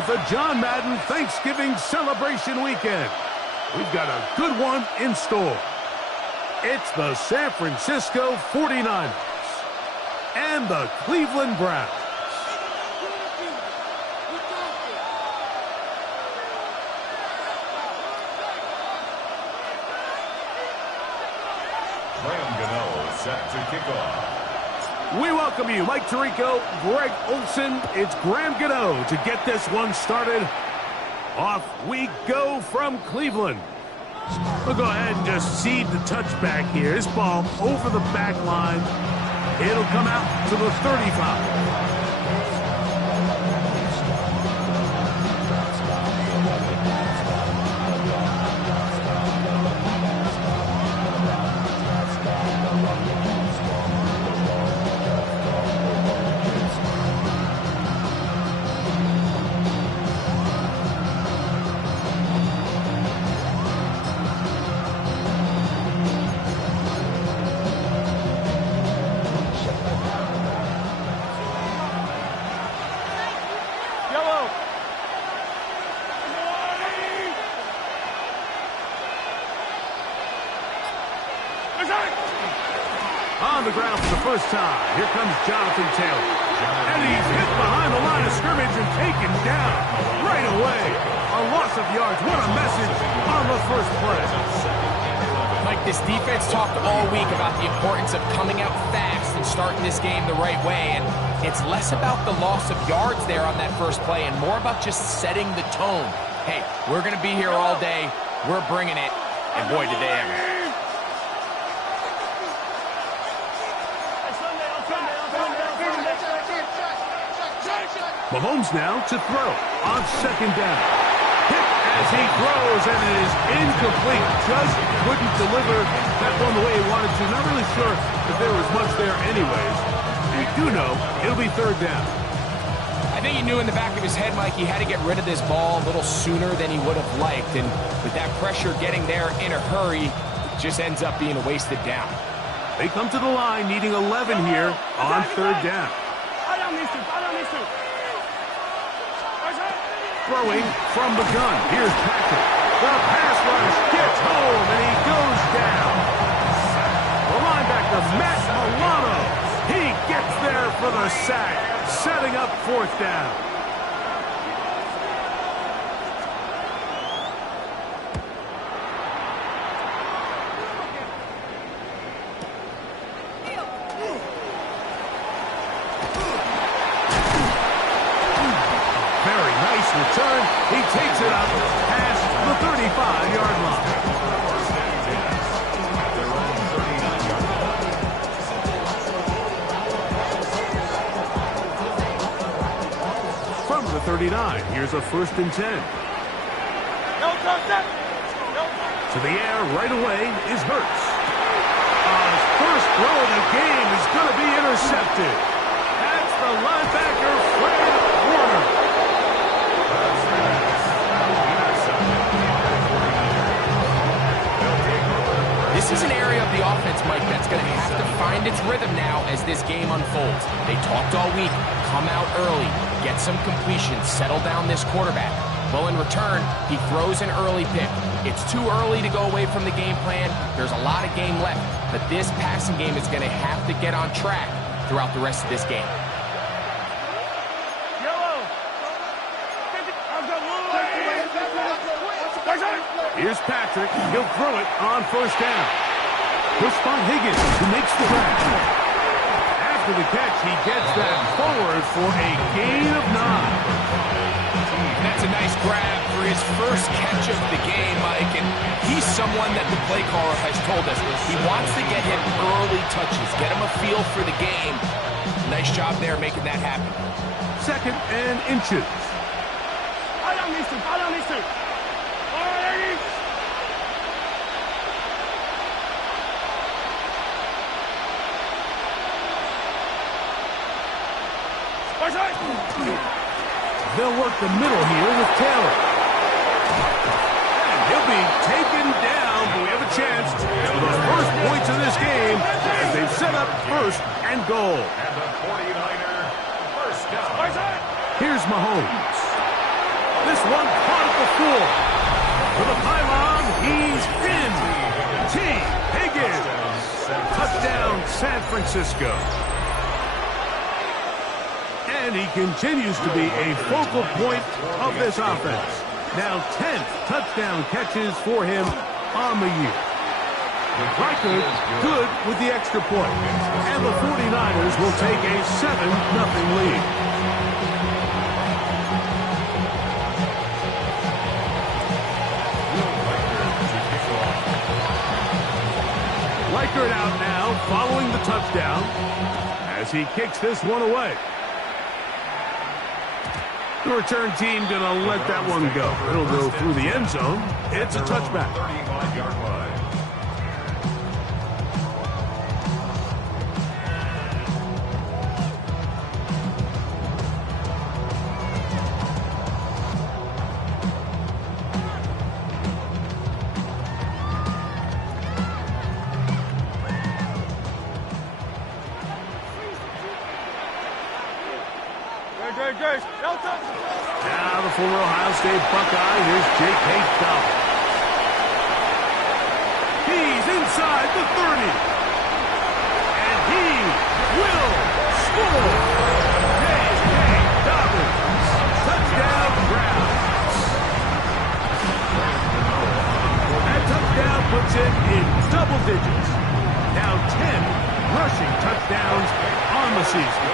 with the John Madden Thanksgiving celebration weekend. We've got a good one in store. It's the San Francisco 49ers and the Cleveland Browns. Set to kick off. We welcome you, Mike Tirico, Greg Olson. It's Graham Gano to get this one started. Off we go from Cleveland. We'll go ahead and just seed the touchback here. This ball over the back line. It'll come out to the 35. On the ground for the first time. Here comes Jonathan Taylor. And he's hit behind the line of scrimmage and taken down right away. A loss of yards. What a message on the first play. Mike, this defense talked all week about the importance of coming out fast and starting this game the right way. And it's less about the loss of yards there on that first play and more about just setting the tone. Hey, we're going to be here all day. We're bringing it. And boy, did they ever. Mahomes now to throw on second down. Hit as he throws, and it is incomplete. Just couldn't deliver that one the way he wanted to. Not really sure if there was much there anyways. We do know it'll be third down. I think he knew in the back of his head, Mike, he had to get rid of this ball a little sooner than he would have liked. And with that pressure getting there in a hurry, it just ends up being a wasted down. They come to the line needing 11 here on third down. Throwing from the gun. Here's Patrick. The pass rush gets home, and he goes down. The linebacker, Matt Milano. He gets there for the sack, setting up fourth down. Return. He takes it up past the 35-yard line. From the 39, here's a 1st and 10. To the air right away is Hurts. His first throw of the game is going to be intercepted. That's the linebacker, Fred Warner. This is an area of the offense, Mike, that's going to have to find its rhythm now as this game unfolds. They talked all week, come out early, get some completions, settle down this quarterback. Well, in return, he throws an early pick. It's too early to go away from the game plan. There's a lot of game left, but this passing game is going to have to get on track throughout the rest of this game. Here's Patrick. He'll throw it on first down. He'll spot Higgins, who makes the grab. After the catch, he gets that forward for a gain of 9. And that's a nice grab for his first catch of the game, Mike. And he's someone that the play caller has told us he wants to get him early touches, get him a feel for the game. Nice job there making that happen. 2nd and inches. They'll work the middle here with Taylor. And he'll be taken down, but we have a chance for the first points of this game as they've set up 1st and goal. And the 49er first down. Here's Mahomes. this one caught at the 4. For the pylon, he's in. T. Higgins. Touchdown, San Francisco. And he continues to be a focal point of this offense. Now 10 touchdown catches for him on the year. Reichert good with the extra point. And the 49ers will take a 7-0 lead. Reichert out now following the touchdown as he kicks this one away. The return team going to let that one go. It'll go through the end zone. It's a touchback. 35-yard line. Now the former Ohio State Buckeye, here's J.K. Dobbins. He's inside the 30. And he will score. J.K. Dobbins. Touchdown Browns. That touchdown puts it in double digits. Now 10 rushing touchdowns on the season.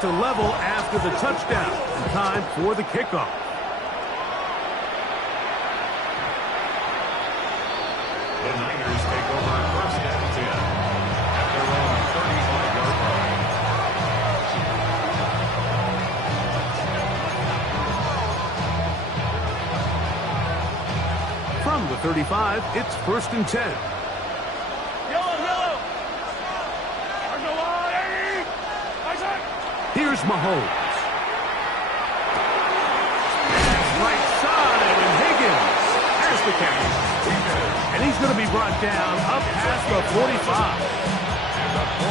To level after the touchdown. And time for the kickoff. The Niners take over first and 10 at their own 35-yard line. From the 35, it's first and 10. Here's Mahomes. Right side, and Higgins has the catch. And he's going to be brought down up past the 45.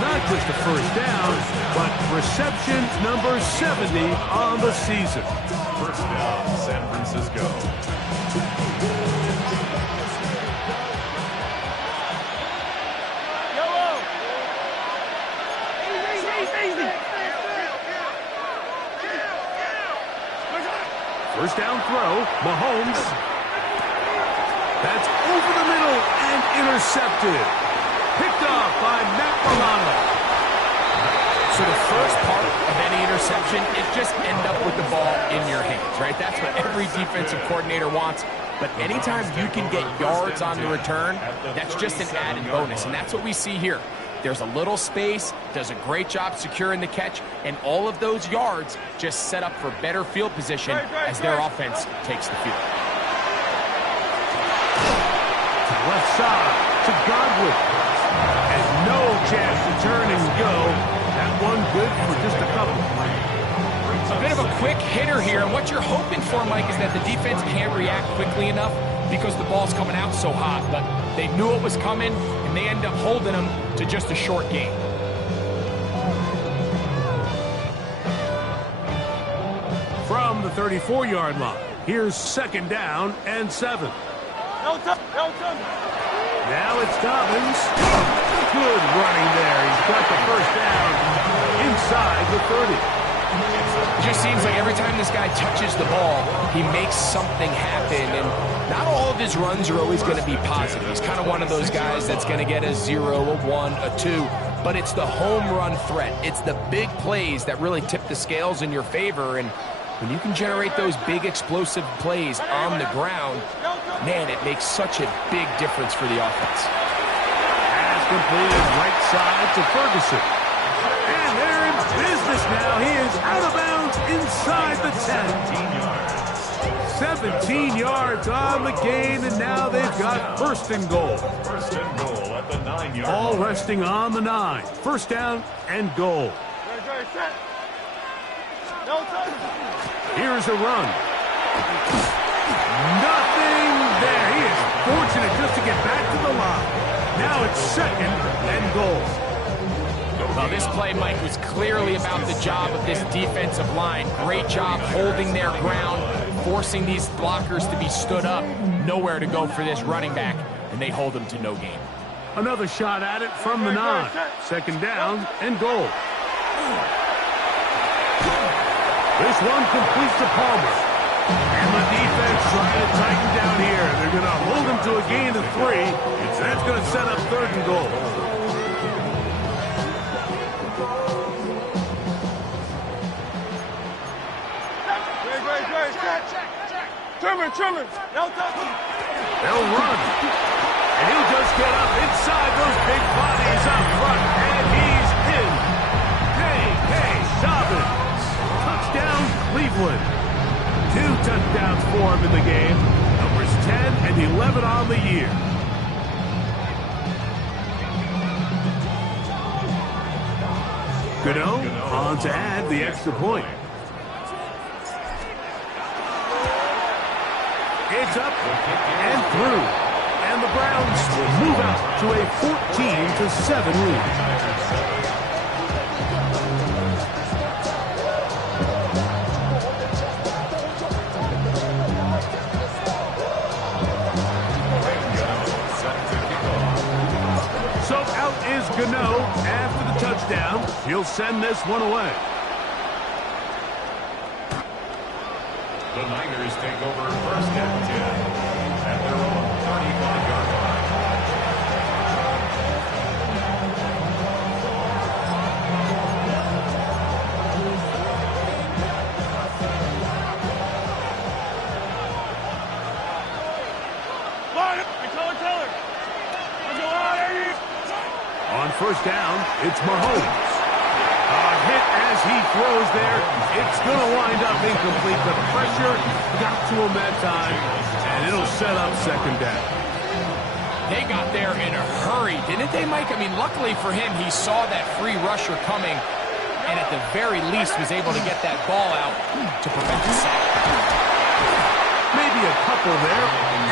Not just a first down, but reception number 70 on the season. First down, San Francisco. First down throw, Mahomes. That's over the middle and intercepted. Picked off by Matt Milano. So the first part of any interception is just end up with the ball in your hands, right? That's what every defensive coordinator wants. But anytime you can get yards on the return, that's just an added bonus. And that's what we see here. There's a little space, does a great job securing the catch, and all of those yards just set up for better field position as their offense takes the field. Left side to Godwin. And no chance to turn and go. That one good for just a couple. A bit of a quick hitter here, and what you're hoping for, Mike, is that the defense can't react quickly enough because the ball's coming out so hot. But they knew it was coming, and they end up holding them to just a short game. From the 34-yard line, here's second down and 7. Now it's Dobbins. Good running there. He's got the first down inside the 30. It just seems like every time this guy touches the ball, he makes something happen. And not all of his runs are always going to be positive. He's kind of one of those guys that's going to get a 0, a 1, a 2. But it's the home run threat. It's the big plays that really tip the scales in your favor. And when you can generate those big explosive plays on the ground, man, it makes such a big difference for the offense. Pass completed right side to Ferguson. And they're in business now. He is out of bounds inside the 10. 17 yards on the gain, and now they've got first and goal. First and goal at the 9-yard line. All resting on the 9. First down and goal. Here's a run. Nothing there. He is fortunate just to get back to the line. Now it's second and goal. Well, this play, Mike, was clearly about the job of this defensive line. Great job holding their ground, forcing these blockers to be stood up. Nowhere to go for this running back, and they hold him to no gain. Another shot at it from the 9. Second down and goal. This one completes to Palmer. And the defense trying to tighten down here. They're going to hold him to a gain of 3. And that's going to set up third and goal. Trimmer. They'll run. And he'll just get up inside those big bodies up front. And he's in. J.K. Dobbins. Touchdown, Cleveland. 2 touchdowns for him in the game. Numbers 10 and 11 on the year. Gano on to add the extra point. It's up and through. And the Browns move out to a 14-7 lead. So out is Gano after the touchdown. He'll send this one away. The Niners take over first and 10 at their own 35-yard line. On first down, it's Mahomes. A hit as he throws there. It's going to wind up incomplete. The pressure got to him that time, and it'll set up second down. They got there in a hurry, didn't they, Mike? I mean, luckily for him, he saw that free rusher coming, and at the very least was able to get that ball out to prevent the sack. Maybe a couple there.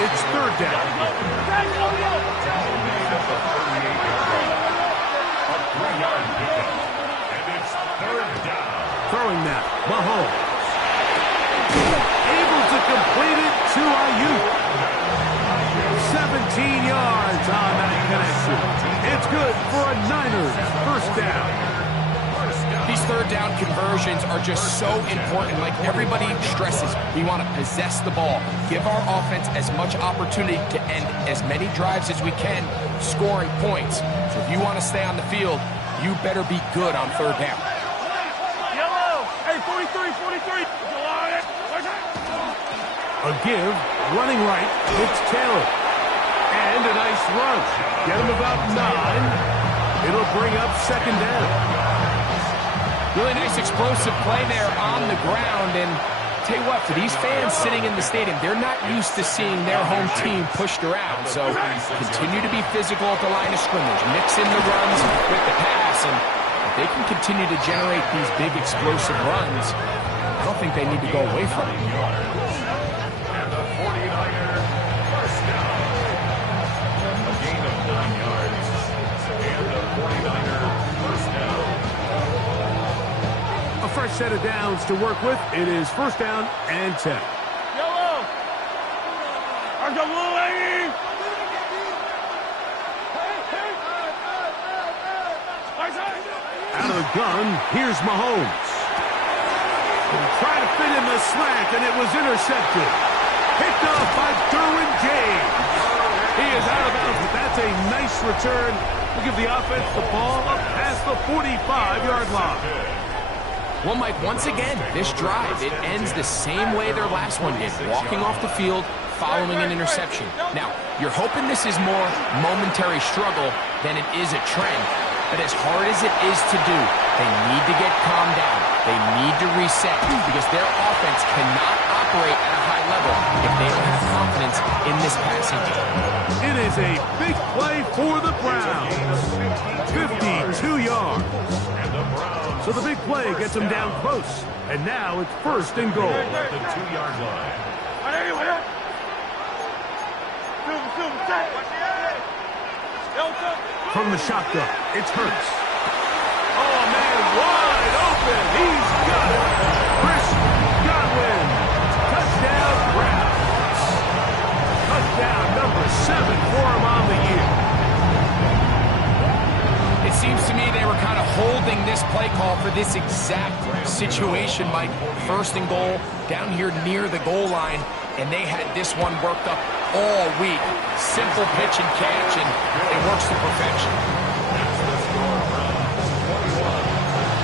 It's third down. Throwing that, Mahomes. Able to complete it to Ayuk. 17 yards on that connection. It's good for a Niners first down. These third down conversions are just so important. Like everybody stresses, we want to possess the ball, give our offense as much opportunity to end as many drives as we can, scoring points. So if you want to stay on the field, you better be good on third down. Hey, 43. A give, running right, it's Taylor. And a nice run. Get him about 9. It'll bring up second down. Really nice explosive play there on the ground. And tell you what, for these fans sitting in the stadium, they're not used to seeing their home team pushed around. So continue to be physical at the line of scrimmage. Mix in the runs with the pass. And if they can continue to generate these big explosive runs, I don't think they need to go away from it. And the 49er first down. A gain of 9 yards. And the 49er first down. A fresh set of downs to work with. It is first down and 10. Yellow. I got blue lady. Out of the gun, here's Mahomes. Trying to fit in the slant, and it was intercepted. Picked off by Derwin James. He is out of bounds, but that's a nice return. We'll give the offense the ball up past the 45-yard line. Well, Mike, once again, this drive, it ends the same way their last one did, walking off the field, following an interception. Now, you're hoping this is more momentary struggle than it is a trend. But as hard as it is to do, they need to get calmed down. They need to reset because their offense cannot operate at a high level if they don't have confidence in this passing game. It is a big play for the Browns. 52 yards. So the big play gets them down close. And now it's 1st and goal. At the 2-yard line. From the shotgun, it's Hurts. Oh, man, wide open. He's got it. Chris Godwin. Touchdown, Browns. Touchdown number 7 for him on the year. It seems to me they were kind of holding this play call for this exact situation, Mike. 1st and goal, down here near the goal line, and they had this one worked up all week. Simple pitch and catch, and it works to perfection. That's the score. Browns 21,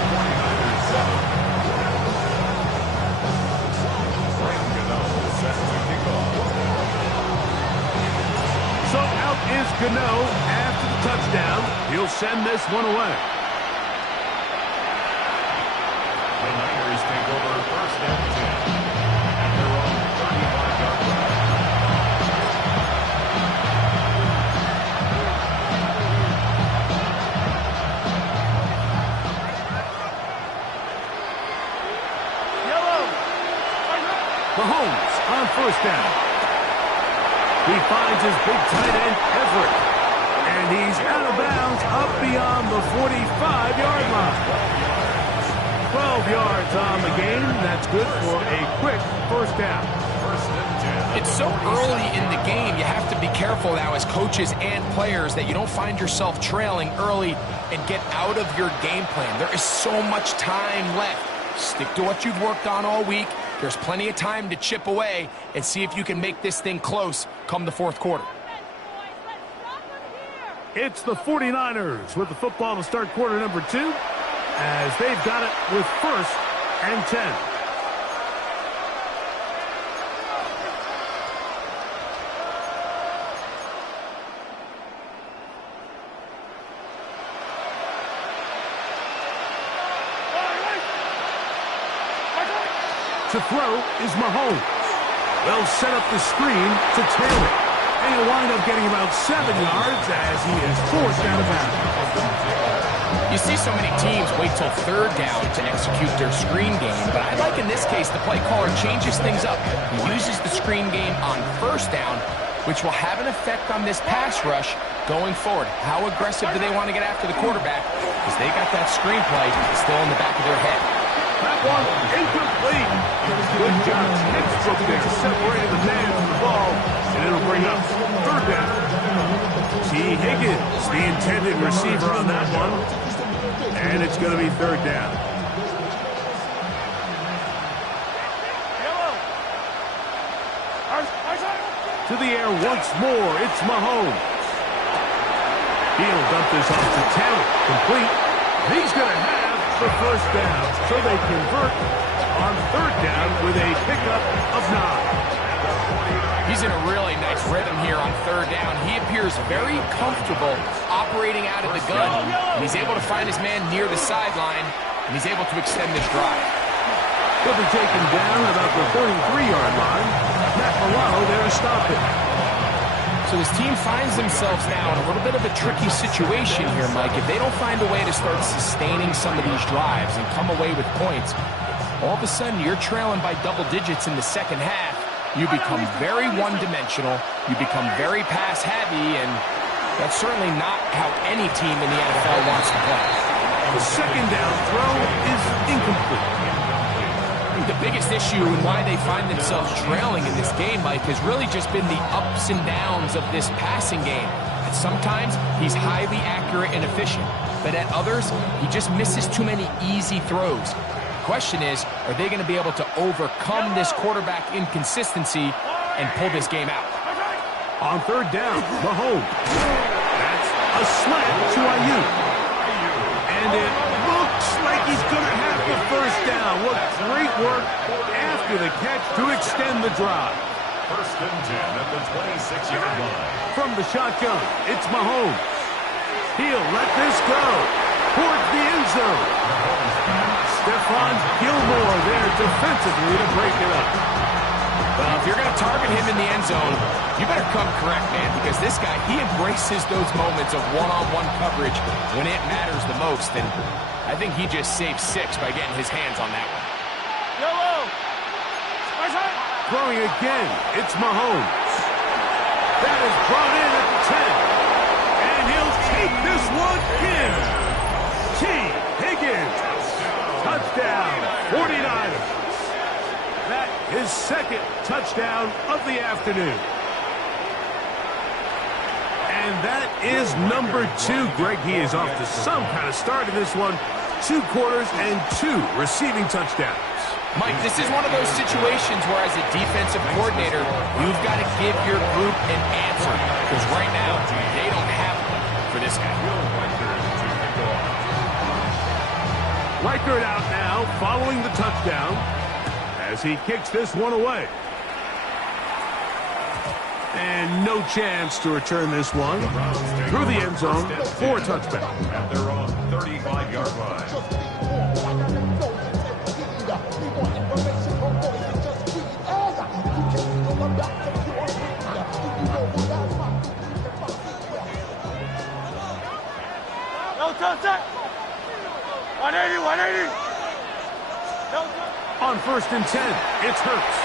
49ers 7. Graham Gano set to kick off. So out is Gano after the touchdown. He'll send this one away. The Niners take over 1st and 10 at their own 35-yard line. Mahomes on 1st down. He finds his big tight end, Everett. And he's out of bounds up beyond the 45-yard line. 12 yards on the game. That's good for a quick 1st down. 1st and 10. It's so early in the game, you have to be careful now as coaches and players that you don't find yourself trailing early and get out of your game plan. There is so much time left. Stick to what you've worked on all week. There's plenty of time to chip away and see if you can make this thing close come the 4th quarter. It's the 49ers with the football to start quarter number 2 as they've got it with 1st and 10. To throw is Mahomes. They'll set up the screen to Taylor. And he'll wind up getting about 7 yards as he is forced out of bounds. You see so many teams wait till 3rd down to execute their screen game, but I like in this case the play caller changes things up. He uses the screen game on 1st down, which will have an effect on this pass rush going forward. How aggressive do they want to get after the quarterback? Because they got that screen play still in the back of their head. That one incomplete. Good job. Textbook there. Separated the man from the ball. And it'll bring up 3rd down. T. Higgins, the intended receiver on that one. And it's going to be 3rd down. To the air once more. It's Mahomes. He'll dump this off to Taylor. Complete. He's going to have the 1st down, so they convert on 3rd down with a pickup of 9. He's in a really nice rhythm here on 3rd down. He appears very comfortable operating out of the gun, and he's able to find his man near the sideline, and he's able to extend this drive. He'll be taken down about the 33-yard line. Matt Milano there to stop it. So this team finds themselves now in a little bit of a tricky situation here, Mike. If they don't find a way to start sustaining some of these drives and come away with points, all of a sudden you're trailing by double digits in the 2nd half. You become very one-dimensional. You become very pass-heavy, and that's certainly not how any team in the NFL wants to play. The 2nd down throw is incomplete. The biggest issue and why they find themselves trailing in this game, Mike, has really just been the ups and downs of this passing game. And sometimes he's highly accurate and efficient, but at others, he just misses too many easy throws. The question is, are they going to be able to overcome this quarterback inconsistency and pull this game out? On 3rd down, Mahomes. That's a slant to Ayuk. And it looks like he's going to have the 1st down. What great work after the catch to extend the drive. 1st and 10 at the 26-yard line. From the shotgun, it's Mahomes. He'll let this go towards the end zone. Stephon Gilmore there defensively to break it up. Well, if you're going to target him in the end zone, you better come correct, man, because this guy, he embraces those moments of one-on-one coverage when it matters the most, and I think he just saved 6 by getting his hands on that one. Yellow. Throwing again, it's Mahomes. That is brought in at the 10. And he'll take this one in. T. Higgins. Touchdown, 49ers. That is second touchdown of the afternoon. And that is number 2. Greg, he is off to some kind of start in this one. 2 quarters and 2 receiving touchdowns. Mike, this is one of those situations where as a defensive coordinator, you've got to give your group an answer. Because right now, they don't have one for this guy. Reichert out now, following the touchdown, as he kicks this one away. And no chance to return this one through the end zone for a touchback. At their own 35-yard line. Set. 180, 180. On 1st and 10, it's Hurts.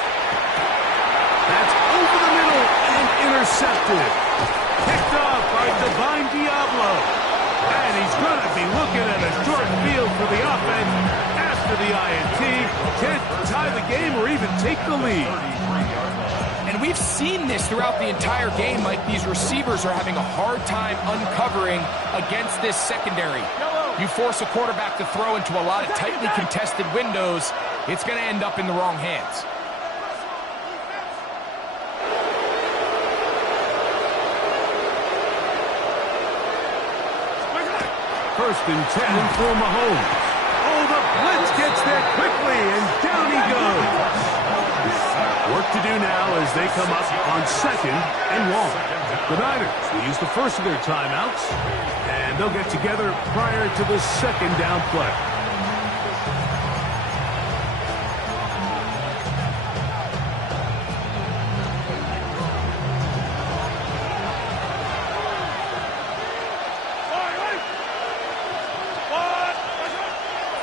That's over the middle and intercepted. Picked off by Divine Diablo. And he's going to be looking at a short field for the offense after the INT. Can't tie the game or even take the lead. And we've seen this throughout the entire game, Mike. These receivers are having a hard time uncovering against this secondary. You force a quarterback to throw into a lot of tightly contested windows, it's going to end up in the wrong hands. First and 10 for Mahomes. Oh, the blitz gets there quickly, and down he goes. Work to do now as they come up on 2nd and long. The Niners will use the first of their timeouts, and they'll get together prior to the 2nd down play.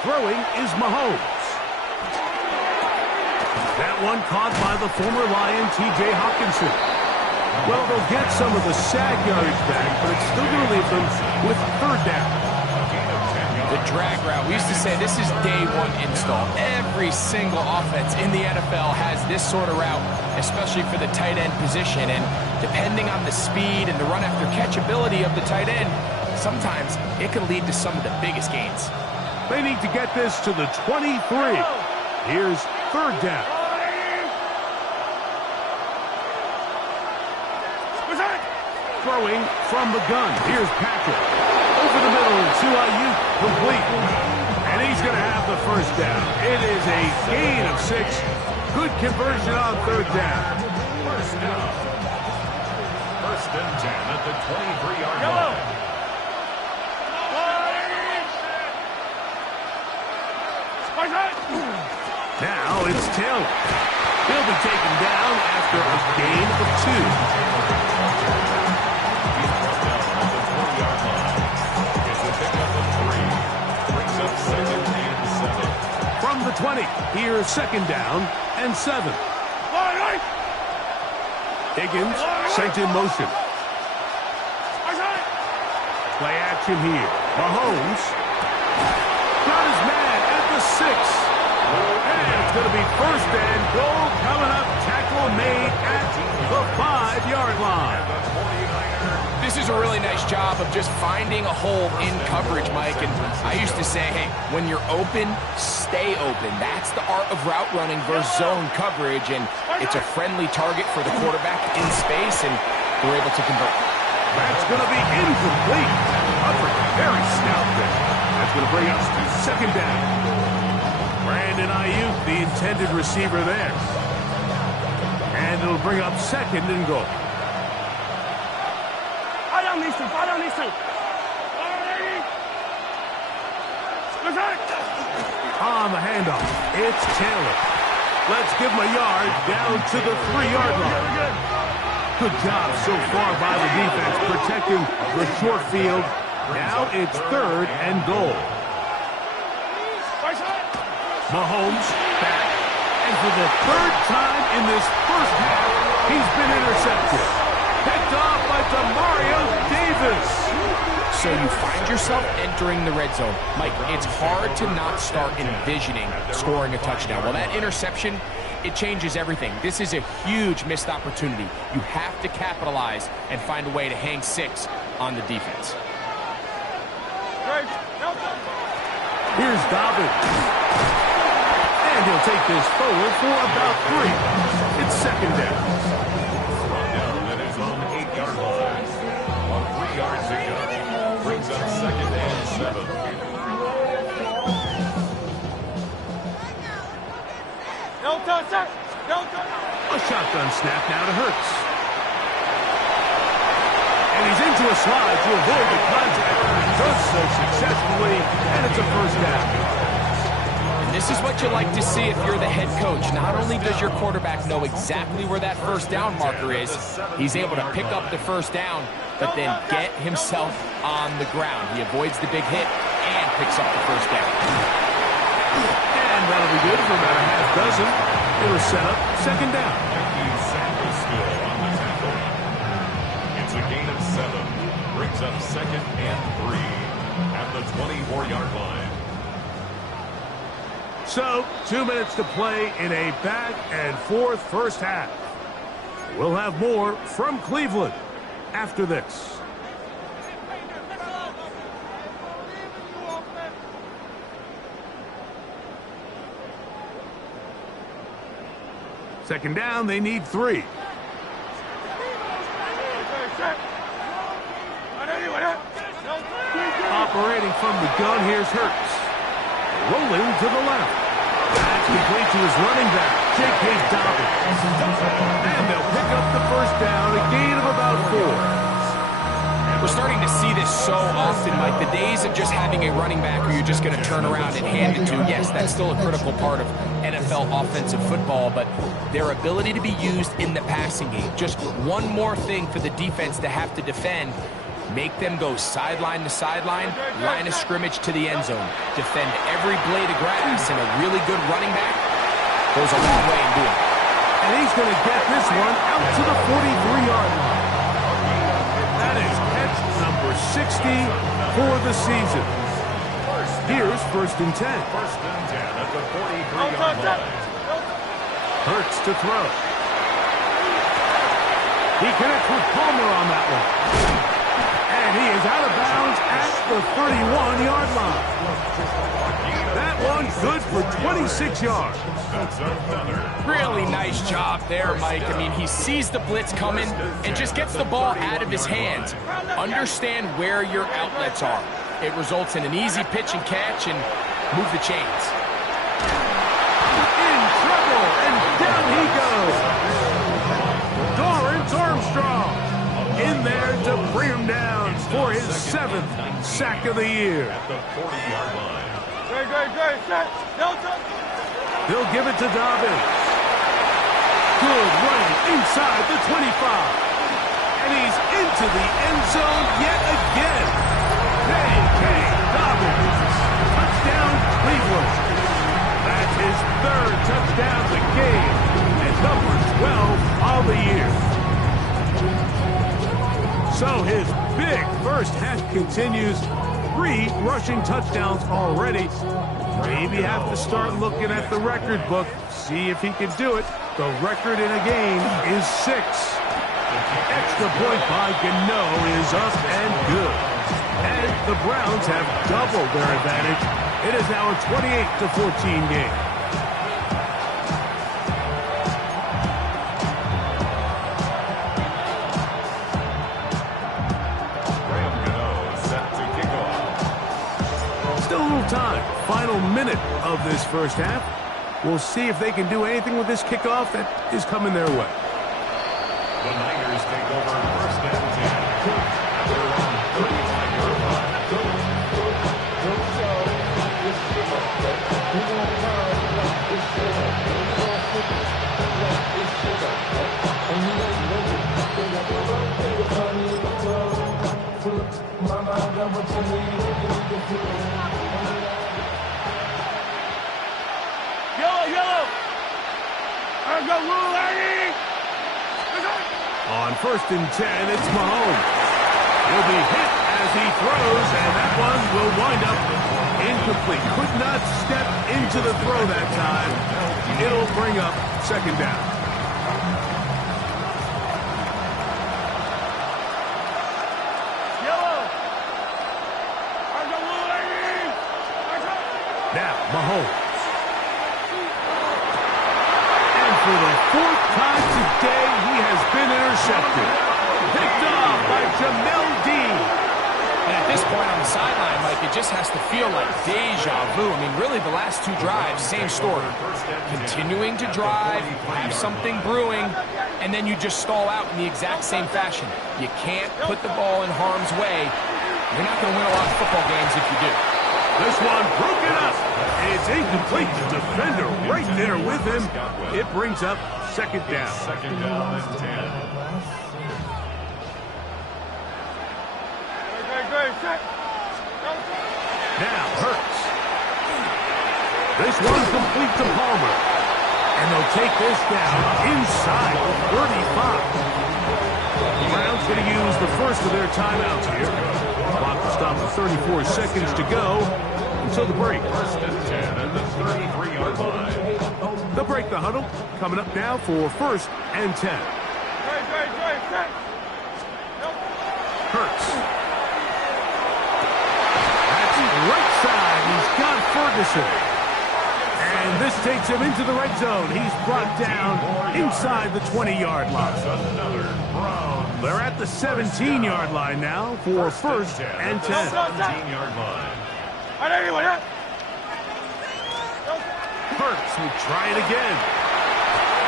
Throwing is Mahomes. That one caught by the former Lion, T.J. Hawkinson. Well, they'll get some of the sag yardage back, but it's still going to leave them with 3rd down. The drag route. We used to say this is day 1 install. Every single offense in the NFL has this sort of route, especially for the tight end position. And depending on the speed and the run-after-catch ability of the tight end, sometimes it can lead to some of the biggest gains. They need to get this to the 23. Here's 3rd down. Throwing from the gun. Here's Patrick. Over the middle to Ayuk, complete. And he's going to have the 1st down. It is a gain of 6. Good conversion on 3rd down. 1st down. 1st and 10 at the 23-yard line. Now it's Taylor. He'll be taken down after a gain of 2. He's brought down at the 20-yard line. It's a pickup of 3. Brings up 2nd and 7. From the 20, here's 2nd down and 7. Higgins sent in motion. Play action here. Mahomes got his man at the 6. And it's going to be 1st and goal coming up. Tackle made at the 5-yard line. This is a really nice job of just finding a hole in coverage, Mike. And I used to say, hey, when you're open, stay open. That's the art of route running versus zone coverage. And it's a friendly target for the quarterback in space, and they're able to convert. That's going to be incomplete. Hubbard, very stout there. That's going to bring us to 2nd down. Brandon Ayuk, the intended receiver there. And it'll bring up 2nd and goal. Fire on these two. on the handoff. It's Taylor. Let's give him a yard down to the 3-yard line. Good job so far by the defense protecting the short field. Now it's 3rd and goal. Mahomes back. And for the 3rd time in this first half, he's been intercepted. Picked off by Demario Davis. So you find yourself entering the red zone. Mike, it's hard to not start envisioning scoring a touchdown. Well, that interception, it changes everything. This is a huge missed opportunity. You have to capitalize and find a way to hang 6 on the defense. Here's Dobbins. And he'll take this forward for about 3. It's 2nd down. Rundown that is on the 8-yard line. A 3-yard pickup brings up 2nd and 7. A shotgun snap now to Hurts. And he's into a slide to avoid the contact. Does so successfully, and it's a 1st down. This is what you like to see if you're the head coach. Not only does your quarterback know exactly where that 1st down marker is, he's able to pick up the 1st down, but then get himself on the ground. He avoids the big hit and picks up the 1st down. And that'll be good for about a half dozen. It was set up 2nd down. Still on the tackle. It's a gain of 7. Brings up 2nd and 3 at the 24-yard line. So, 2 minutes to play in a back-and-forth first half. We'll have more from Cleveland after this. Second down, they need 3. Operating from the gun, here's Hurts. Rolling to the left. That's complete to his running back, J.K. Dobbins. And they'll pick up the 1st down, a gain of about 4. We're starting to see this so often, Mike. The days of just having a running back who you're just going to turn around and hand it to, yes, that's still a critical part of NFL offensive football, but their ability to be used in the passing game, just one more thing for the defense to have to defend. Make them go sideline to sideline, line of scrimmage to the end zone. Defend every blade of grass, and a really good running back goes a long way in doing it. And he's going to get this one out to the 43-yard line. That is catch number 60 for the season. Here's 1st and 10. 1st and 10 at the 43-yard line. Hurts to throw. He connects with Palmer on that one. And he is out of bounds at the 31-yard line. That one good for 26 yards. Really nice job there, Mike. I mean, he sees the blitz coming and just gets the ball out of his hands. Understand where your outlets are. It results in an easy pitch and catch and move the chains. In trouble, and down he goes. Dorrance Armstrong in there to bring him down for his 7th sack of the year. At the 40-yard line. He'll give it to Dobbins. Good running inside the 25. And he's into the end zone yet again. J.K. Dobbins. Touchdown, Cleveland. That's his 3rd touchdown of the game and number 12 of the year. So his big first half continues. 3 rushing touchdowns already. Maybe have to start looking at the record book, see if he can do it. The record in a game is 6. Extra point by Gano is up and good. And the Browns have doubled their advantage. It is now a 28-14 game. Time. Final minute of this first half. We'll see if they can do anything with this kickoff that is coming their way. The Niners take over 1st and 10. They're on the 35-yard line. Yellow. I go Lou Lady. On 1st and 10, it's Mahomes. He'll be hit as he throws, and that one will wind up incomplete. Could not step into the throw that time. It'll bring up 2nd down. Yellow. I go Lou Lady. Now, Mahomes. For the 4th time today, he has been intercepted. Picked off by Jamel Dean. And at this point on the sideline, Mike, it just has to feel like deja vu. I mean, really, the last 2 drives, same story. Continuing to drive, have something brewing, and then you just stall out in the exact same fashion. You can't put the ball in harm's way. You're not going to win a lot of football games if you do. This one broken up. It's incomplete. The defender right there with him. It brings up 2nd down. 2nd down and 10. Now Hurts. This one complete to Palmer. And they'll take this down inside the 35. The Browns going to use the first of their timeouts here. Clock will stop at 34 seconds to go until the break. 1st and 10 at the 33-yard line. They'll break the huddle. Coming up now for 1st and 10. Hurts. That's right side. He's got Ferguson. And this takes him into the red zone. He's brought down inside the 20-yard line. They're at the 17-yard line now for 1st and 10. 17-yard line. Hurts will try it again.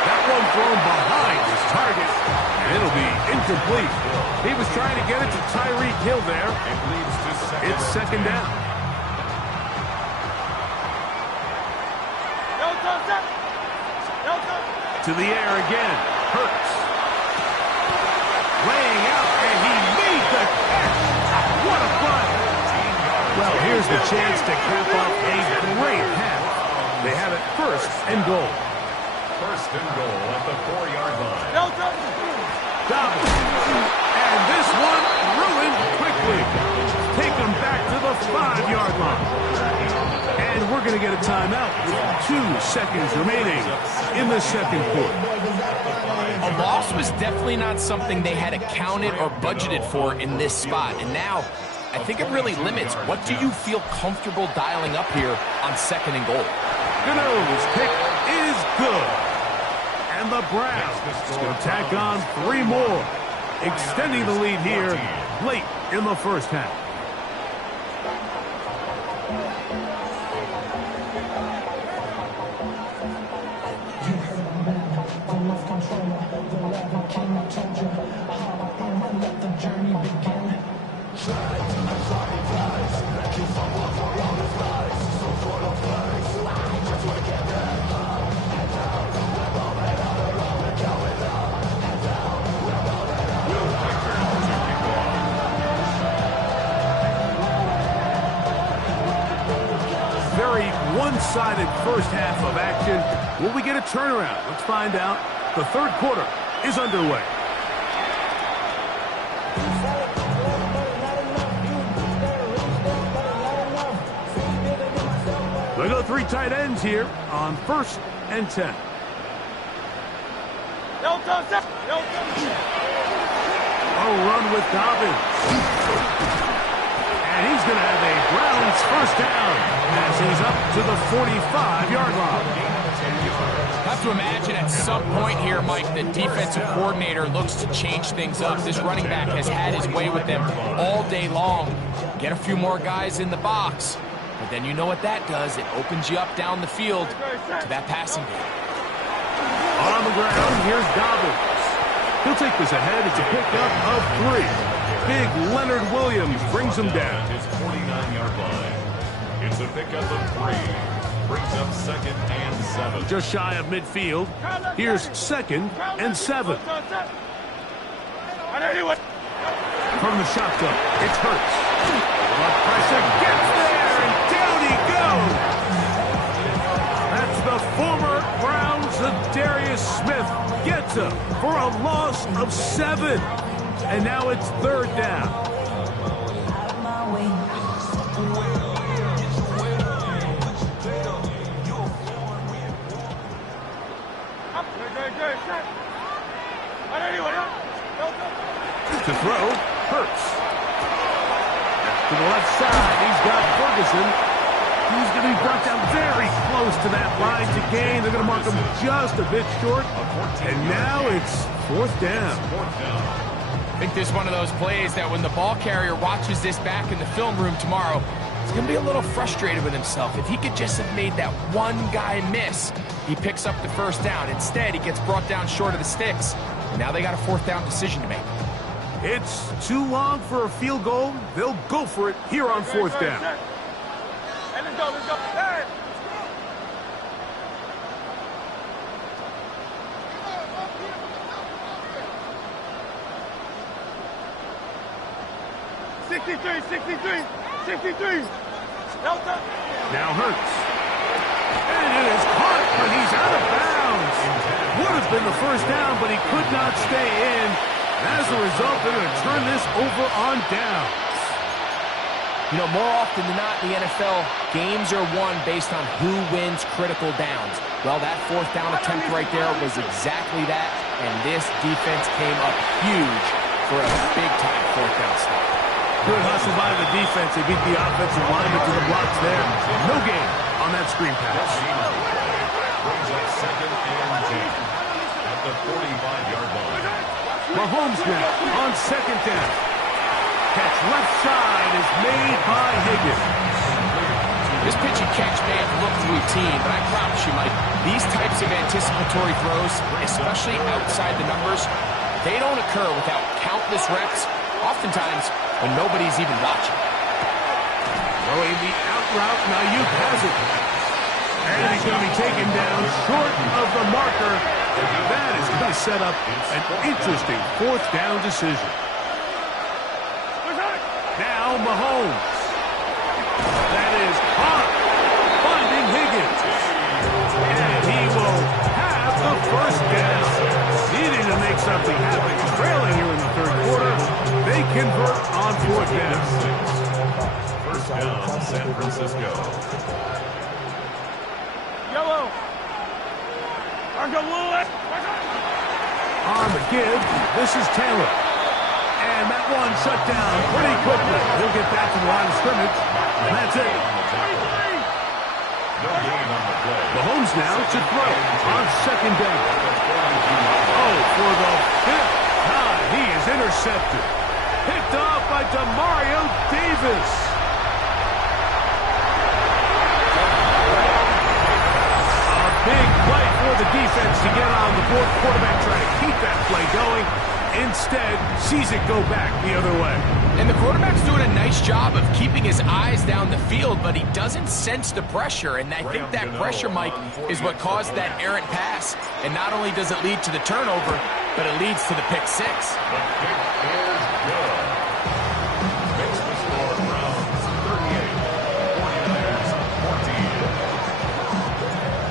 That one thrown behind his target, and it'll be incomplete. He was trying to get it to Tyreek Hill there. It leads to It's 2nd down. To the air again. Hurts. Laying out, and he made the catch. What a play. Well, here's the chance to cap off a great half. They have it 1st and goal. 1st and goal at the 4-yard line. Dobbins. And this one ruined quickly. Take them back to the 5-yard line. And we're going to get a timeout with 2 seconds remaining in the 2nd quarter. A loss was definitely not something they had accounted or budgeted for in this spot. And now, I think it really limits. What do you feel comfortable dialing up here on 2nd and goal? Gano's pick is good. And the Browns going to tack on 3 more, extending the lead here late in the 1st half. Very one-sided 1st half of action. Will we get a turnaround? Let's find out. The 3rd quarter is underway. They go 3 tight ends here on 1st and 10. A run with Dobbins. And he's going to have a Browns 1st down as he's up to the 45-yard line. Have to imagine at some point here, Mike, the defensive coordinator looks to change things up. This running back has had his way with them all day long. Get a few more guys in the box. But then you know what that does. It opens you up down the field to that passing game. On the ground, here's Dobbins. He'll take this ahead. It's a pickup of 3. Big Leonard Williams brings him down. His 49-yard line. It's a pickup of 3. Brings up 2nd and 7. Just shy of midfield. Here's 2nd and 7. From the shotgun, it's Hurts. 7. And now it's 3rd down. To throw, Hurts. To the left side, he's got Ferguson. He's going to be brought down very close to that line to gain. They're going to mark him just a bit short. And now it's 4th down. I think this is one of those plays that when the ball carrier watches this back in the film room tomorrow, he's going to be a little frustrated with himself. If he could just have made that one guy miss, he picks up the 1st down. Instead, he gets brought down short of the sticks. And now they got a 4th down decision to make. It's too long for a field goal. They'll go for it here on 4th down. Hey, let's go, let's go. Hey! Now Hurts. And it is caught, but he's out of bounds. Would have been the 1st down, but he could not stay in. As a result, they're going to turn this over on downs. You know, more often than not in the NFL, games are won based on who wins critical downs. Well, that 4th down attempt right there was exactly that, and this defense came up huge for a big-time 4th down stop. Good hustle by the defense. They beat the offensive lineman to the blocks there. No gain on that screen pass. Brings up 2nd and 10 at the 45-yard line. Mahomes now on 2nd down. Catch left side is made by Higgins. This pitch and catch may have looked routine, but I promise you, Mike, these types of anticipatory throws, especially outside the numbers, they don't occur without countless reps, oftentimes when nobody's even watching. Throwing the out route, now Ayuk has it. And he's going to be taken down short of the marker. That is going to set up an interesting 4th down decision. Now Mahomes. That is caught. Finding Higgins. And he will have the 1st down. Needing to make something happen. Trailing here in the 3rd quarter. They convert on 4th down. 1st down, San Francisco. Yellow. On the give, this is Taylor. And that one shut down pretty quickly. He'll get back to the line of scrimmage. And that's it. No gain on the play. Mahomes now to throw on 2nd down. Oh, for the 5th time, he is intercepted. Picked off by Demario Davis. A big play for the defense to get on the board. Quarterback trying to keep that play going. Instead, sees it go back the other way. And the quarterback's doing a nice job of keeping his eyes down the field, but he doesn't sense the pressure. And I think that pressure, Mike, is what caused that errant pass. And not only does it lead to the turnover, but it leads to the pick 6. The kick is good. Makes the score Browns 38, 49ers 14.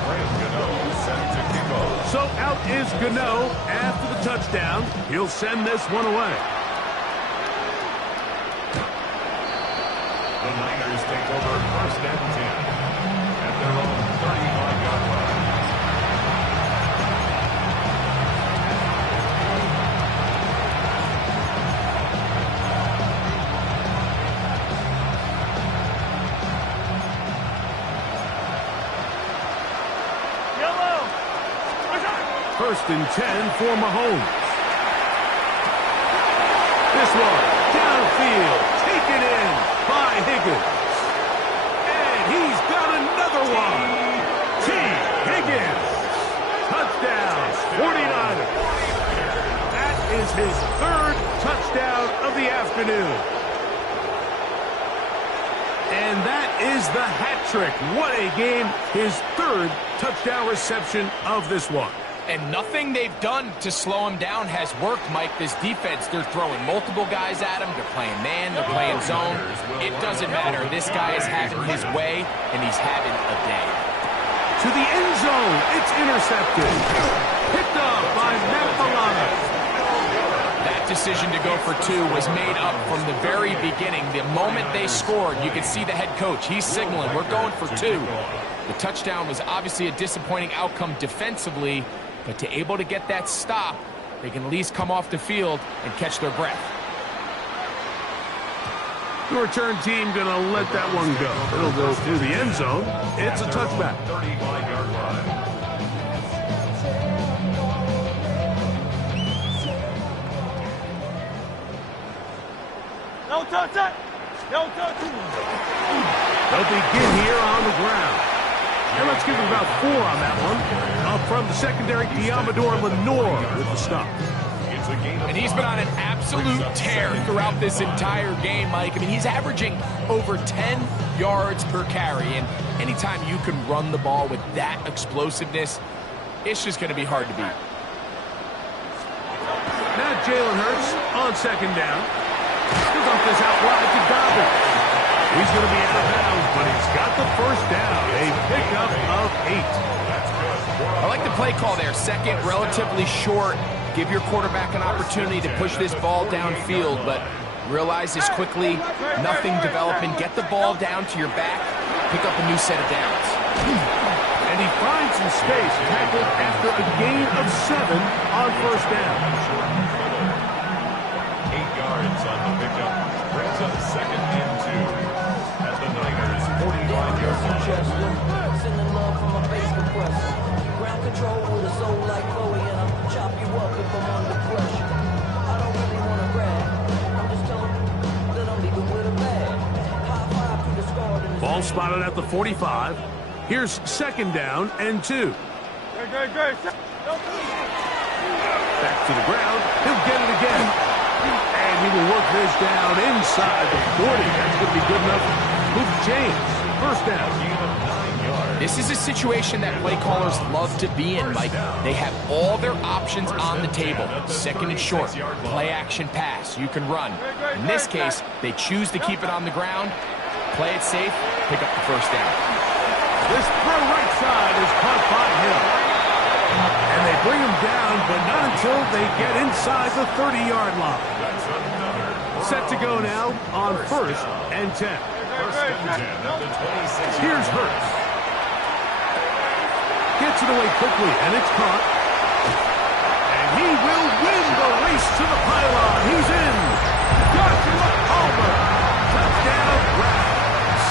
Graham Gano set to kick off. So out is Gano after the touchdown. He'll send this one away. The Niners take over 1st and 10 at their own 35-yard line. Yellow. 1st and 10 for Mahomes. This one downfield, taken in by Higgins. And he's got another one. T. Higgins. Touchdown, 49ers. That is his 3rd touchdown of the afternoon. And that is the hat trick. What a game. His 3rd touchdown reception of this one. And nothing they've done to slow him down has worked, Mike. This defense, they're throwing multiple guys at him. They're playing man, they're playing zone. It doesn't matter. This guy is having his way, and he's having a day. To the end zone, it's intercepted. Picked up by Matt Milano. decision to go for two was made up from the very beginning. The moment they scored, you could see the head coach. He's signaling, we're going for two. The touchdown was obviously a disappointing outcome defensively, but to able to get that stop, they can at least come off the field and catch their breath. The return team going to let that one go. It'll go to the end zone. It's a touchback. 35-yard line. No touch it. No touch it. They'll begin here on the ground. And let's give them about 4 on that one. Up from the secondary, Diamador Lenore with the stop. And he's been on an absolute tear throughout this entire game, Mike. I mean, he's averaging over 10 yards per carry. And anytime you can run the ball with that explosiveness, it's just going to be hard to beat. Now Jalen Hurts on second down. He'll dump this out wide to Dobbins. He's going to be out of bounds, but he's got the first down. A pickup of 8. I like the play call there. Second, relatively short. Give your quarterback an opportunity to push this ball downfield, but realize this quickly, nothing developing. Get the ball down to your back, pick up a new set of downs. And he finds some space, tackled after a gain of 7 on first down. 8 yards on the pickup. Brings up 2nd and 2. At the Niners, 45-yard line. Sending love from a bass compressor. Ground control with a soul like Chloe, and I'll chop you up if I'm under pressure. I don't really want to brag. I'm just telling you that I'm leaving with a bag. High five to the scar. Ball spotted at the 45. Here's 2nd down and 2. Great. Back to the ground. He'll get it again. And he will work this down inside the 40. That's going to be good enough. Move James. First down. This is a situation that play callers love to be in, Mike. They have all their options on the table. 2nd and short, play action pass. You can run. In this case, they choose to keep it on the ground, play it safe, pick up the first down. This throw right side is caught by Hill. And they bring him down, but not until they get inside the 30-yard line. Set to go now on 1st and 10. Here's Hurts. Gets it away quickly, and it's caught. And he will win the race to the pylon. He's in. Joshua Palmer. Touchdown, Browns.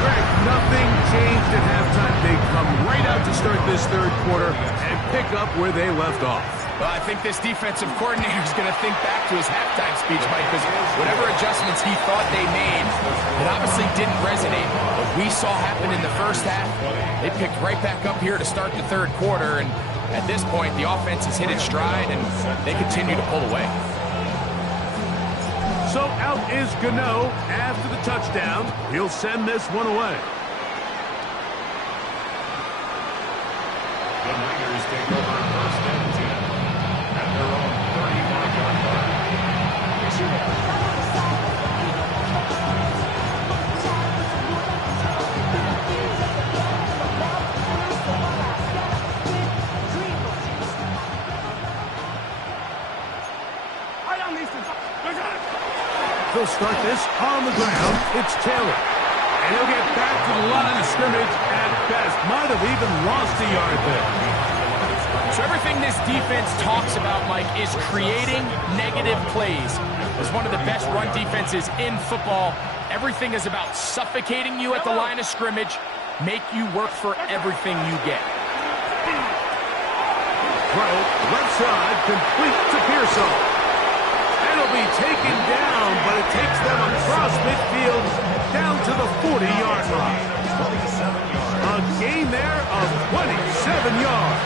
Greg, nothing changed at halftime. They come right out to start this 3rd quarter and pick up where they left off. Well, I think this defensive coordinator is going to think back to his halftime speech, Mike, because whatever adjustments he thought they made, it obviously didn't resonate. What we saw happen in the first half, they picked right back up here to start the 3rd quarter, and at this point, the offense has hit its stride, and they continue to pull away. So out is Gano after the touchdown. He'll send this one away. The Niners take over 1st and 10 at their own 35-yard line. They'll start this on the ground. It's Taylor. And he'll get back to the line of scrimmage at best. Might have even lost a yard there. So everything this defense talks about, Mike, is creating negative plays. As one of the best run defenses in football, everything is about suffocating you at the line of scrimmage, make you work for everything you get. Throw, left side, complete to Pearsall. And it'll be taken down, but it takes them across midfield down to the 40-yard line. A gain there of 27 yards.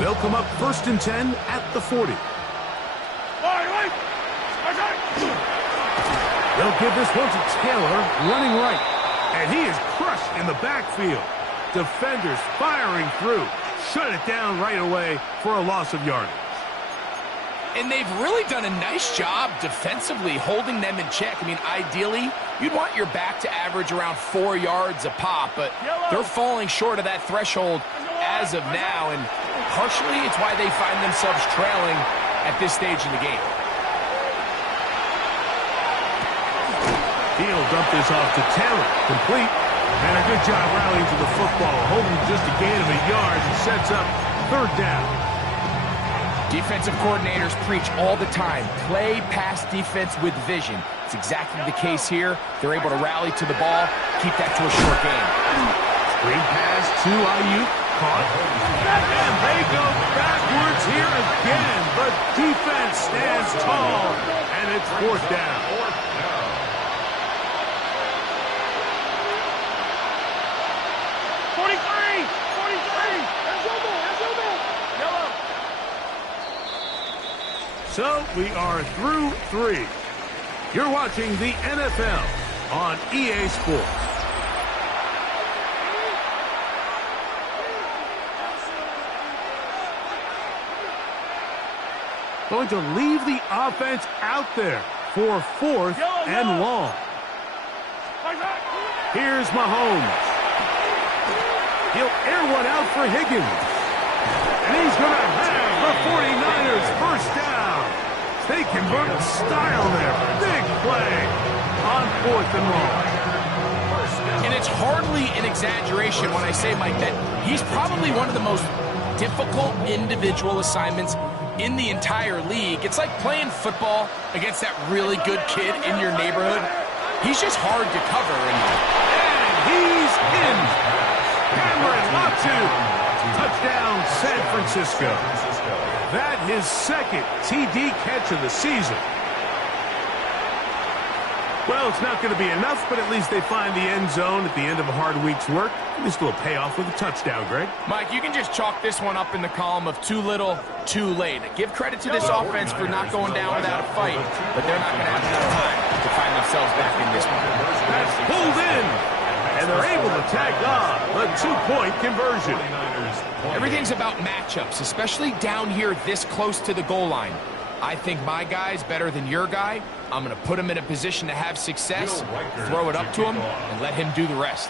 They'll come up 1st and 10 at the 40. They'll give this one to Taylor, running right. And he is crushed in the backfield. Defenders firing through. Shut it down right away for a loss of yardage. And they've really done a nice job defensively holding them in check. I mean, ideally, you'd want your back to average around 4 yards a pop, but they're falling short of that threshold as of now, and partially it's why they find themselves trailing at this stage in the game. He'll dump this off to Taylor. Complete. And a good job rallying to the football. Holding just a gain of a yard and sets up third down. Defensive coordinators preach all the time, play pass defense with vision. It's exactly the case here. They're able to rally to the ball, keep that to a short game. Screen pass to Ayuk. Caught. And they go backwards here again. But defense stands tall. And it's fourth down. 43! 43! Yellow! So we are through 3. You're watching the NFL on EA Sports. Going to leave the offense out there for fourth and long. Here's Mahomes. He'll air one out for Higgins. And he's going to have the 49ers first down. They convert in style there. Big play on fourth and long. And it's hardly an exaggeration when I say, Mike, that he's probably one of the most difficult individual assignments in the entire league. It's like playing football against that really good kid in your neighborhood. He's just hard to cover. And he's in. Cameron Latu. Touchdown, San Francisco. That his second TD catch of the season. Well, it's not going to be enough, but at least they find the end zone at the end of a hard week's work. At least a little payoff with a touchdown, Greg. Mike, you can just chalk this one up in the column of too little, too late. Give credit to this offense for not going down without a fight, but they're not going to have enough time to find themselves back in this one. That's pulled in, and they're able to tag on the two-point conversion. Everything's about matchups, especially down here this close to the goal line. I think my guy's better than your guy. I'm going to put him in a position to have success, throw it up to him, and let him do the rest.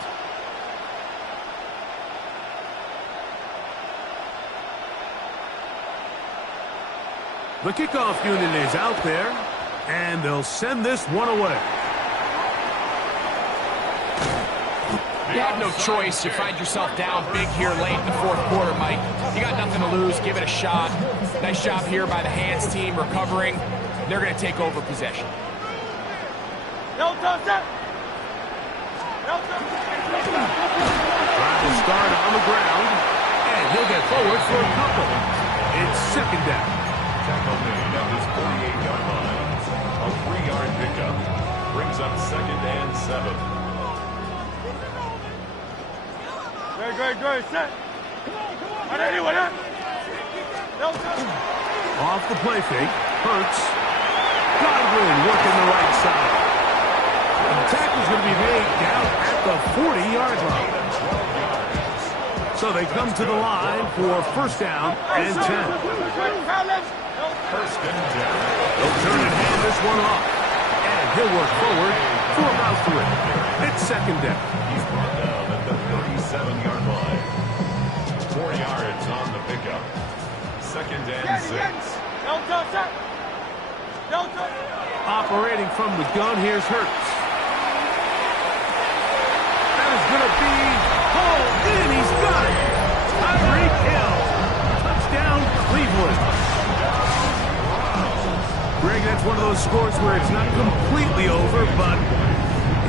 The kickoff unit is out there, and they'll send this one away. You have no choice. You find yourself down big here late in the fourth quarter, Mike. You got nothing to lose. Give it a shot. Nice job here by the hands team recovering. They're going to take over possession. No touch that! No touch! Trying to start on the ground, and he'll get forward for a couple. It's second down. Tackle made at his 48-yard line. A 3-yard pickup brings up second and 7. Good, set. Off the play fake, Hurts. Godwin working the right side. The tackle's going to be made down at the 40-yard line. So they come to the line for first down and 10. First and 10. They'll turn and hand this one off. And he'll work forward for about 3. It's second down. He's brought down at the 37-yard line. 4 yards on the pickup. Second and 6. No touch that! No touch! Operating from the gun, here's Hurts. That is going to be hauled in. He's got it. Tyreek Hill. Touchdown, Cleveland. Greg, that's one of those scores where it's not completely over, but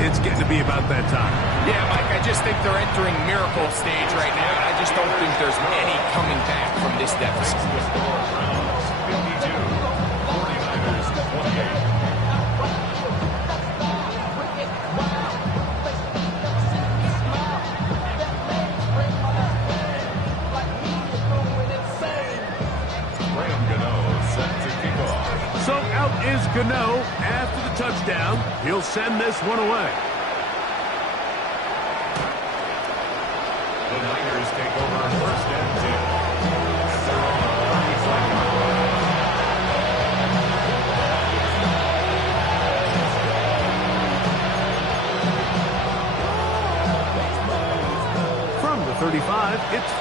it's getting to be about that time. Yeah, Mike, I just think they're entering miracle stage right now, and I just don't think there's any coming back from this deficit. 52. 49ers 28. So out is Gano after the touchdown. He'll send this one away. The Niners take over first and 10.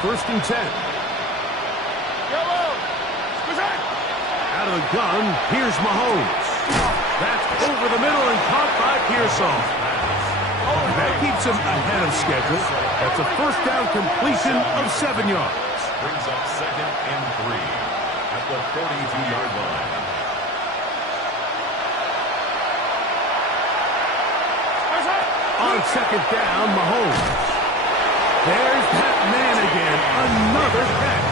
first and 10. Yellow. Out of the gun, here's Mahomes. That's over the middle and caught by Pearsall. That keeps him ahead of schedule. That's a first down completion of 7 yards. Brings up second and 3 at the 42-yard line. On second down, Mahomes. There's that man again. Another catch.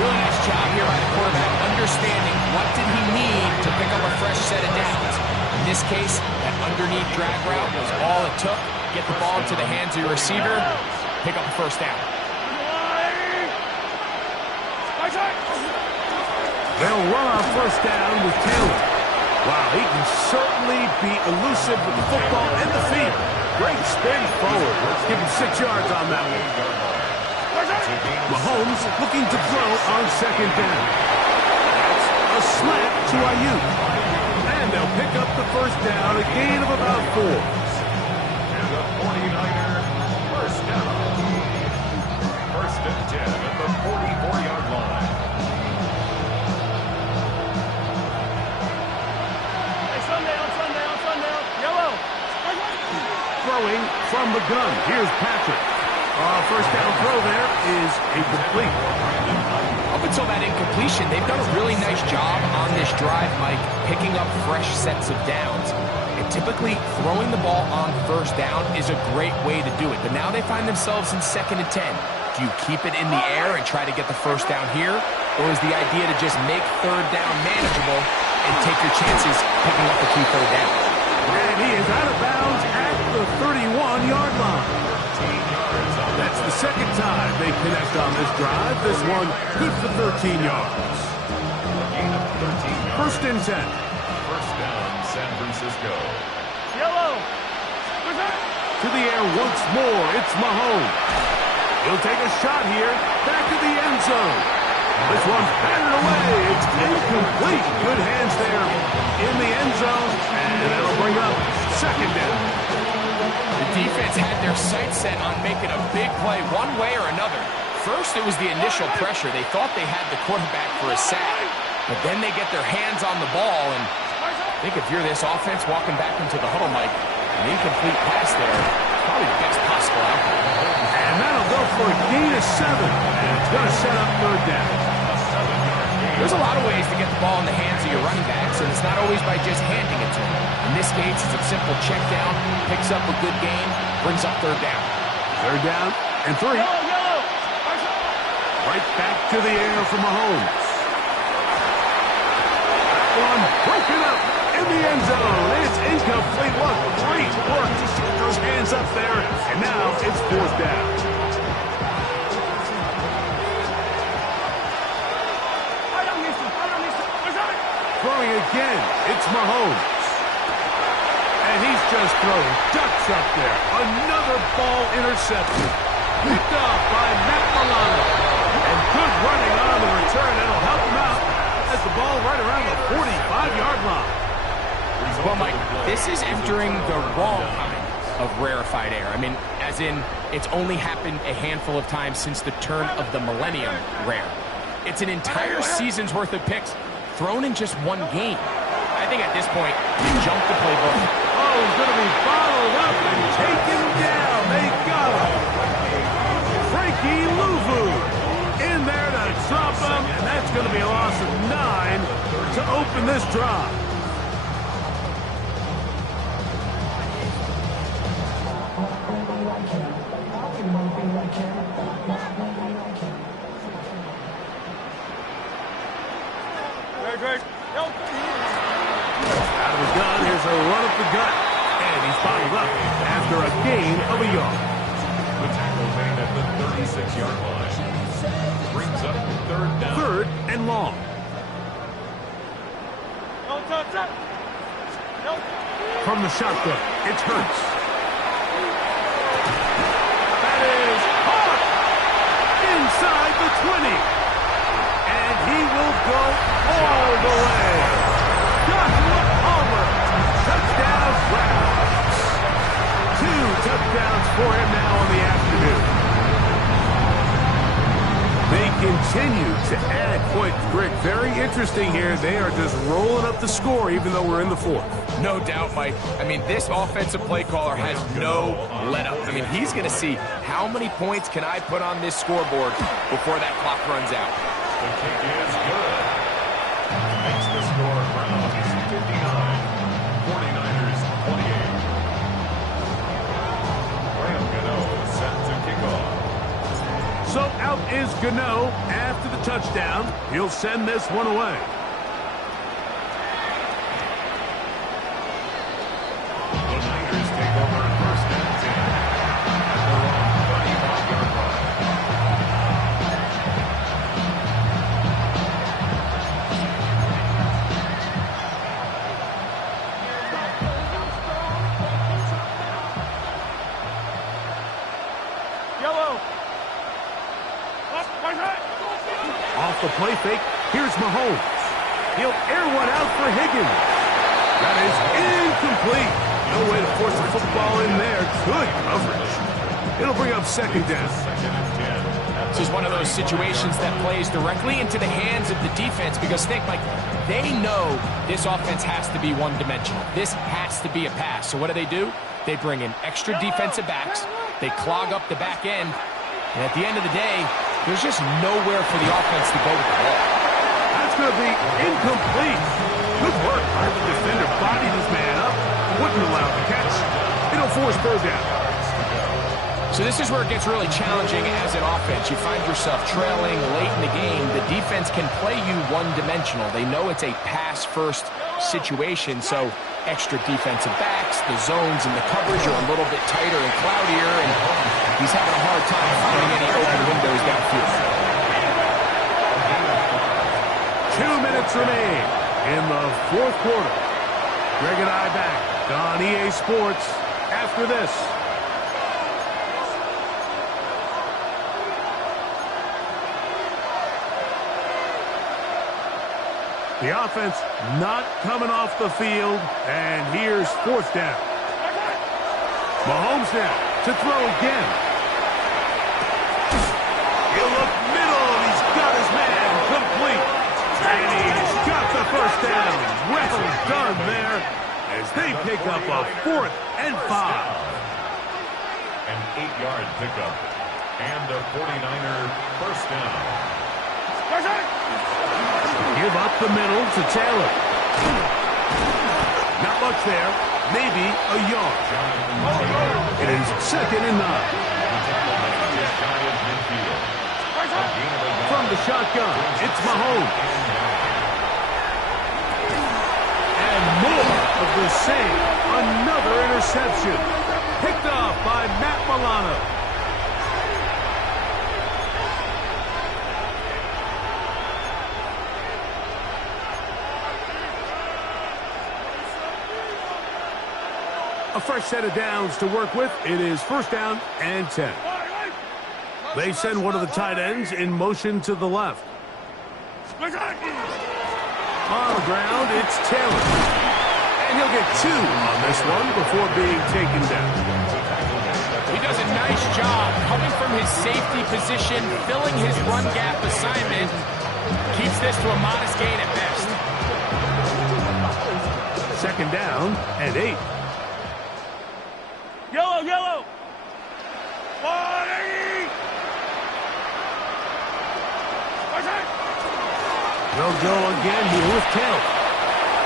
Really nice job here by the quarterback, understanding what did he need to pick up a fresh set of downs. In this case, that underneath drag route was all it took. Get the ball into the hands of your receiver, pick up a first down. They'll run on first down with Taylor. Wow, he can certainly be elusive with the football and the feet. Great spin forward. Let's give him 6 yards on that one. Mahomes looking to throw on second down. That's a slant to Ayuk. And they'll pick up the first down, a gain of about 4. And the 49er first down. First and 10 at the 44-yard line. Yellow. Throwing from the gun. Here's Patrick. First down throw there is incomplete. Up until that incompletion, they've done a really nice job on this drive, Mike, picking up fresh sets of downs. And typically, throwing the ball on first down is a great way to do it. But now they find themselves in second and 10. Do you keep it in the air and try to get the first down here? Or is the idea to just make third down manageable and take your chances picking up the key third down? And he is out of bounds at the 31-yard line. That's the second time they connect on this drive. This one good for 13 yards. First and 10. First down, San Francisco. Yellow. To the air once more. It's Mahomes. He'll take a shot here. Back to the end zone. This one's batted away. It's incomplete. Good hands there in the end zone. And that'll bring up second down. The defense had their sights set on making a big play one way or another. First, it was the initial pressure. They thought they had the quarterback for a sack. But then they get their hands on the ball, and I think if you're this offense walking back into the huddle, Mike, an incomplete pass there, probably the best possible outcome. And that'll go for a gain of 7. And it's going to set up third down. There's a lot of ways to get the ball in the hands of your running backs, and it's not always by just handing it to them. In this case, it's a simple check down, picks up a good gain, brings up third down. Third down and 3. Yellow. Right back to the air for Mahomes. One broken up in the end zone. It's incomplete. What great work to get those hands up there. And now it's fourth down. Throwing again, it's Mahomes. And he's just throwing ducks up there. Another ball intercepted. Picked up by Matt Milano. And good running on the return. That'll help him out. That's the ball right around the 45-yard line. Well, Mike, this is entering the wrong kind of rarefied air. I mean, as in, it's only happened a handful of times since the turn of the millennium rare. It's an entire season's worth of picks thrown in just one game. I think at this point, you jump the playbook. Oh, he's going to be followed up and taken down. They got him. Frankie Louvu in there to drop him, and that's going to be a loss of 9 to open this drive. Great. Out of the gun, here's a run up the gut. And he's bottled up after a gain of a yard. The tackle made at the 36-yard line. Brings up third down. Third and long. From the shotgun, it's Hurts. That is hard. Inside the 20. And he will go all the way. Joshua Palmer, touchdown Browns. 2 touchdowns for him now on the afternoon. continue to add points. Greg, very interesting here. They are just rolling up the score even though we're in the fourth. No doubt, Mike. I mean, this offensive play caller has no let-up. I mean, he's going to see how many points can I put on this scoreboard before that clock runs out. The kick is good. Makes the score Browns 59, 49ers 28. Graham Gano set to kick off. So out is Gano after the touchdown. He'll send this one away. The Niners take over first and 10 at their own 35-yard line. Yellow. Off the play fake, here's Mahomes. He'll air one out for Higgins. That is incomplete. No way to force the football in there. Good coverage. It'll bring up second down. Second and 10. This is one of those situations that plays directly into the hands of the defense because, think, Mike, they know this offense has to be one-dimensional. This has to be a pass. So what do? They bring in extra defensive backs. They clog up the back end. And at the end of the day, there's just nowhere for the offense to go with the ball. That's going to be incomplete. Good work by the defender. Bodied his man up. Wouldn't allow the catch. It'll force third down. So this is where it gets really challenging as an offense. You find yourself trailing late in the game. The defense can play you one-dimensional. They know it's a pass-first situation, so extra defensive backs, the zones and the coverage are a little bit tighter and cloudier, and he's having a hard time finding any open windows downfield. 2 minutes remain in the fourth quarter. Greg and I back on EA Sports after this. The offense not coming off the field, and here's fourth down. Mahomes now to throw again. He'll look middle, and he's got his man complete. And he's got the first down. Well done there as they pick up a 4th and 5. An 8-yard pickup. And a 49er first down. Give up the middle to Taylor. Not much there. Maybe a yard. It is 2nd and 9. From the shotgun, it's Mahomes. And more of the same. Another interception. Picked off by Matt Milano. A fresh set of downs to work with. It is first down and 10. They send one of the tight ends in motion to the left. On the ground, it's Taylor. And he'll get 2 on this one before being taken down. He does a nice job coming from his safety position, filling his run gap assignment. Keeps this to a modest gain at best. Second down and 8. Yellow, yellow. 180. They'll go again here with Taylor.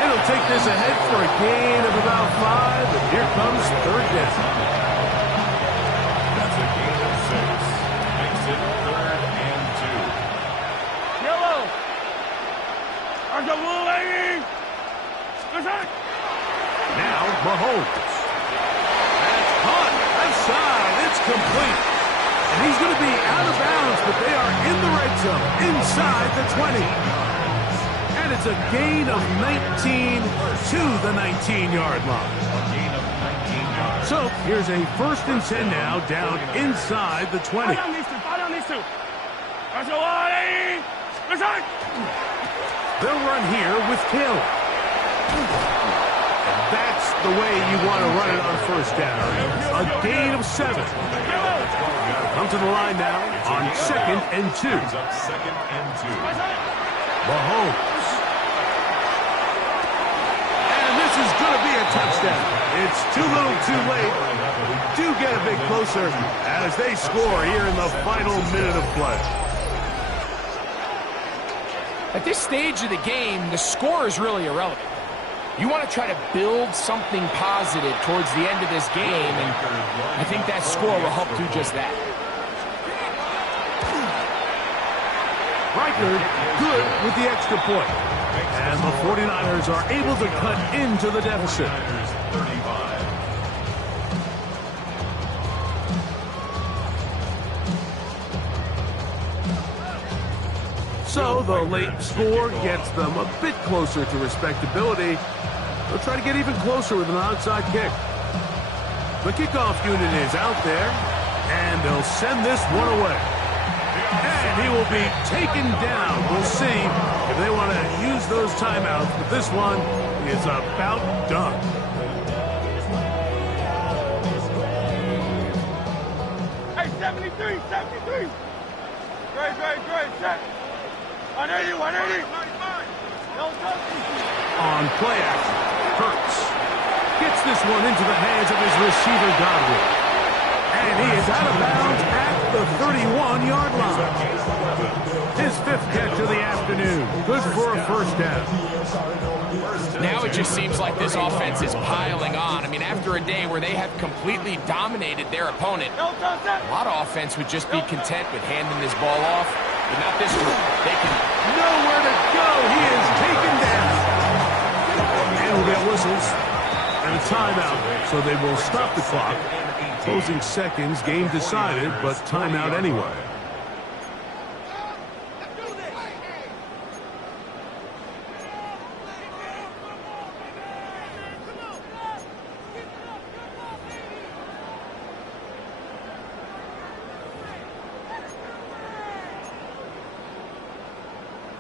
It'll take this ahead for a gain of about 5, and here comes third down. That's a gain of 6. Makes it 3rd and 2. Yellow. Are the blue 80? Now Mahomes. Outside, it's complete. And he's going to be out of bounds, but they are in the red zone, inside the 20. And it's a gain of 19 to the 19-yard line. A gain of 19 yards. So here's a 1st and 10 now, down inside the 20. Fight on these two. That's a 180. They'll run here with Taylor. That's the way you want to run it on first down. A gain of 7. Come to the line now on 2nd and 2. Brings up 2nd and 2. Mahomes. And this is going to be a touchdown. It's too little too late. Do get a bit closer as they score here in the final minute of play. At this stage of the game, the score is really irrelevant. You want to try to build something positive towards the end of this game, and I think that score will help do just that. Reichard good with the extra point. And the 49ers are able to cut into the deficit. 35. So the late score gets them a bit closer to respectability. They'll try to get even closer with an onside kick. The kickoff unit is out there, and they'll send this one away. And he will be taken down. We'll see if they want to use those timeouts, but this one is about done. Hey, 73, 73. Great, set. 180, 180. On play action, Hurts gets this one into the hands of his receiver, Godwin. And he is out of bounds at the 31-yard line. His 5th catch of the afternoon. Good for a first down. Now it just seems like this offense is piling on. I mean, after a day where they have completely dominated their opponent, a lot of offense would just be content with handing this ball off. But not this group. They can nowhere to go. He is taken down. And we'll get whistles and a timeout. So they will stop the clock. Closing seconds, game decided, but timeout anyway.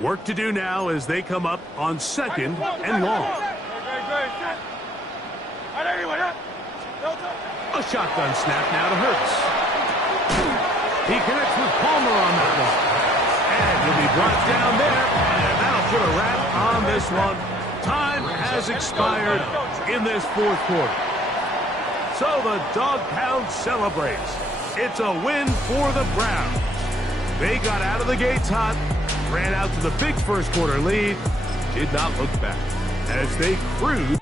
Work to do now as they come up on 2nd and long. A shotgun snap now to Hurts. He connects with Palmer on that one. And he'll be brought down there, and that'll put a wrap on this one. Time has expired in this 4th quarter. So the Dog Pound celebrates. It's a win for the Browns. They got out of the gates hot, ran out to the big 1st quarter lead, did not look back as they cruised.